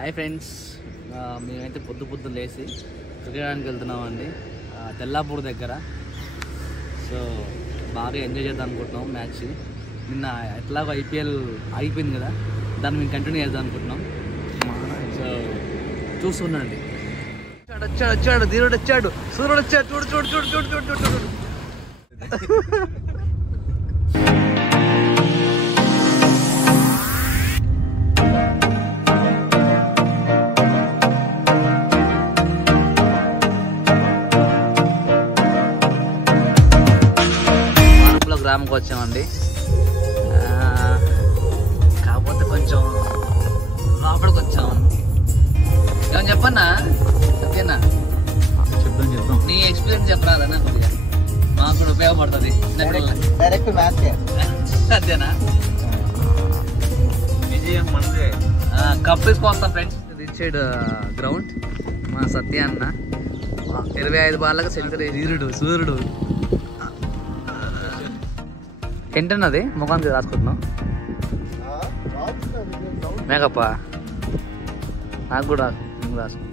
Hi friends, మేమైతే పొద్దు లేచి క్రికెట్ ఆడడానికి వెళ్తున్నామండి తెల్లాపూర్ దగ్గర. సో బాగా ఎంజాయ్ చేద్దాం అనుకుంటున్నాం. మ్యాచ్ నిన్న ఎట్లాగో ఐపీఎల్ అయిపోయింది కదా, దాన్ని మేము కంటిన్యూ చేద్దాం అనుకుంటున్నాం. సో చూస్తుండండి. వచ్చాడు ధీరుడు వచ్చాడు, సూర్యుడు వచ్చాడు. చూడు చూడు చూడు చూడు చూడు చూడు చూడు. గ్రామంకి వచ్చామండి. కాకపోతే కొంచెం లోపలికి వచ్చాము. ఏమని చెప్పన్నా సత్యనా? చెప్తాం. నీ ఎక్స్పీరియన్స్ చెప్పరాదన్నా, కొద్దిగా మాకు కూడా ఉపయోగపడుతుంది. సత్యనా కప్ తీసుకొస్తాం ఫ్రెండ్స్. రిచ్ సైడ్ గ్రౌండ్ మా సత్య అన్న 25 బాళ్ళకి సెంచరీ. సూర్యుడు ఏంటన్నది ముఖానికి రాసుకుంటున్నాం. మేకప్ప నాకు కూడా రాసుకుంటా.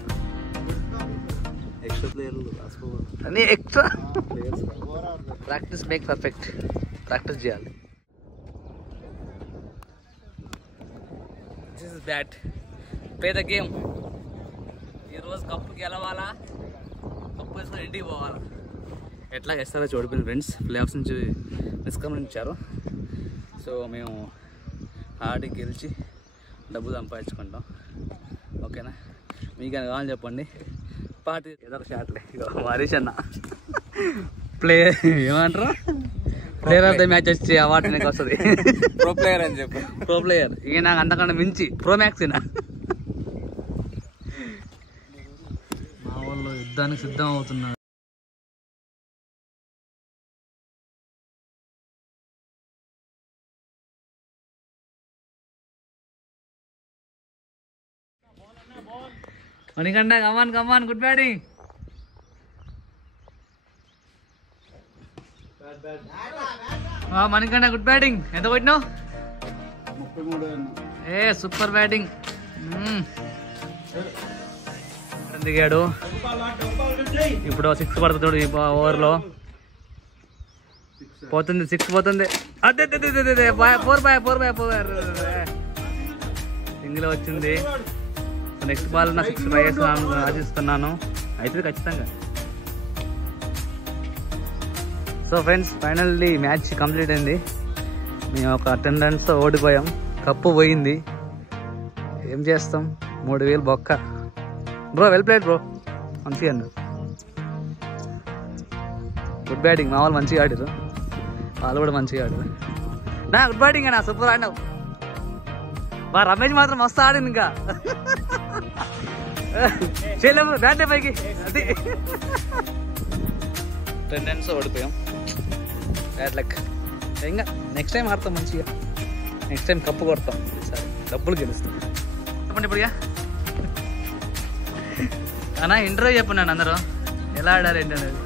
Extra practice make perfect. Practice చేయాలి. This is bat. Play the game. ఈరోజు కప్పు గెలవాలా, కప్పు వేసుకొని ఇంటికి పోవాలా. ఎట్లా చేస్తారో చూడిపోయింది ఫ్రెండ్స్. ప్లే ఆఫ్స్ నుంచి నిష్క్రమించారు. సో మేము ఆడి గెలిచి డబ్బు సంపాదించుకుంటాం. ఓకేనా? మీకు కావాలని చెప్పండి. పార్టీ ఏదో ఒక షాట్లే. హరీష్ అన్న ప్లే ఏమంటారు, ప్లేయర్ ఆఫ్ ద మ్యాచ్ వచ్చి అవార్డు నీకు వస్తుంది. ప్రో ప్లేయర్ అని చెప్పు. Pro player. ఇక నాకు అంతకన్నా మించి ప్రో మ్యాక్స్. మా వాళ్ళు యుద్ధానికి సిద్ధం అవుతున్నారు. Manikanta come on good batting. Manikanta good batting. ఎంత కొట్టినావు? 33. Super batting. దిగాడు. ఇప్పుడు 6 పడుతుంది ఈ ఓవర్లో. పోతుంది 6 పోతుంది. అదే 4 సింగిల్ వచ్చింది. నెక్స్ట్ బాల్ నా 6 ట్రై చేస్తున్నాను, ఆశిస్తున్నాను. అయితే ఖచ్చితంగా. So friends, finally match complete అయింది. మేము ఒక 10 runs ఓడిపోయాం. కప్పు పోయింది. ఏం చేస్తాం, 3000 బొక్క. బ్రో వెల్ ప్లేడ్ బ్రో, మంచిగా అన్నారు. Good batting. మా వాళ్ళు మంచిగా ఆడారు, వాళ్ళు కూడా మంచిగా ఆడారు. నా గుడ్ బ్యాటింగ్ అన్నా, సూపర్ ఆడినావు. మా రమేష్ మాత్రం మస్తు ఆడింది. ఇంకా చేయలేము బ్యాట్ పైకి. అది 10 runs ఓడిపోయాం. Bad luck. ఇంకా నెక్స్ట్ టైం ఆడతాం మంచిగా. నెక్స్ట్ టైం కప్పు కొడతాం. సరే డబ్బులు గెలుస్తాం. చెప్పండి ఇప్పుడు అన్నా, ఇంటర్వ్యూ చెప్పండి అందరూ ఎలా ఆడారు ఏంటనేది.